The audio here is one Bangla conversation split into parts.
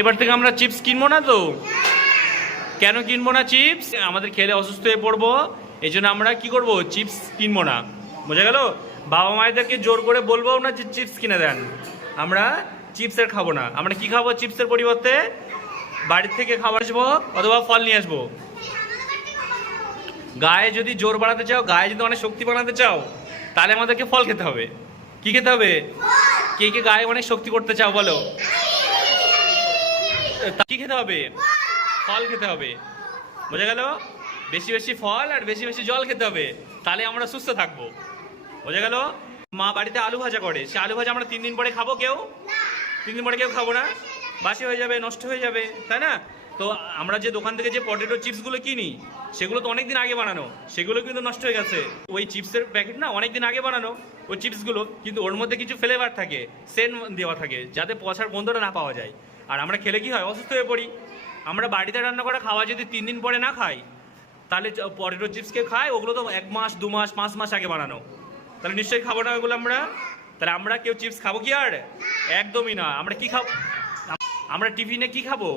এবার থেকে আমরা চিপস কিনবো না তো? কেন কিনবো না চিপস? আমাদের খেলে অসুস্থ হয়ে পড়বো, এই জন্য আমরা কি করবো, চিপস কিনবো না। বোঝা গেল? বাবা মায়েদেরকে জোর করে বলবো না যে চিপস কিনে দেন, আমরা চিপসের খাবো না। আমরা কি খাবো চিপসের পরিবর্তে? বাড়ির থেকে খাবার আসবো অথবা ফল নিয়ে আসবো। গায়ে যদি জোর বাড়াতে চাও, গায়ে যদি অনেক শক্তি বানাতে চাও, তাহলে আমাদেরকে ফল খেতে হবে। কি খেতে হবে? কে কে গায়ে অনেক শক্তি করতে চাও বলো? কি খেতে হবে? ফল খেতে হবে। বোঝা গেল? বেশি বেশি ফল আর বেশি বেশি জল খেতে হবে, তাহলে আমরা সুস্থ থাকবো। বোঝা গেল? মা বাড়িতে আলু ভাজা করে, সে আলু ভাজা আমরা 3 দিন পরে খাবো? কেউ 3 দিন পরে কেউ খাবো না, বাসি হয়ে যাবে, নষ্ট হয়ে যাবে, তাই না? তো আমরা যে দোকান থেকে যে পটেটো চিপসগুলো কিনি, সেগুলো তো অনেকদিন আগে বানানো, সেগুলো কিন্তু নষ্ট হয়ে গেছে। ওই চিপসের প্যাকেট না অনেকদিন আগে বানানো ওই চিপসগুলো, কিন্তু ওর মধ্যে কিছু ফ্লেভার থাকে, সেন্ট দেওয়া থাকে, যাতে পচার গন্ধটা না পাওয়া যায়। আর আমরা খেলে কি হয়, অসুস্থ হয়ে পড়ি। আমরা বাড়িতে রান্না করা খাওয়া যদি 3 দিন পরে না খাই, তাহলে পটেটো চিপসকে খাই, ওগুলো তো 1 মাস 2 মাস 5 মাস আগে বানানো, তাহলে নিশ্চয়ই খাবো না ওগুলো আমরা। তাহলে আমরা কেউ চিপস খাবো কি? আর একদমই না। আমরা কি খাবো? আমরা টিফিনে কি খাবো?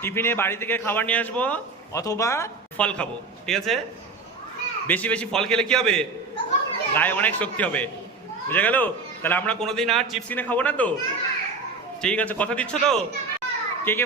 টিফিনে বাড়ি থেকে খাবার নিয়ে আসবো অথবা ফল খাবো। ঠিক আছে? বেশি বেশি ফল খেলে কি হবে? গায়ে অনেক শক্তি হবে। বুঝা গেল? তাহলে আমরা কোনোদিন আর চিপস কিনে খাবো না তো? ঠিক আছে, কথা দিচ্ছ তো? কে কে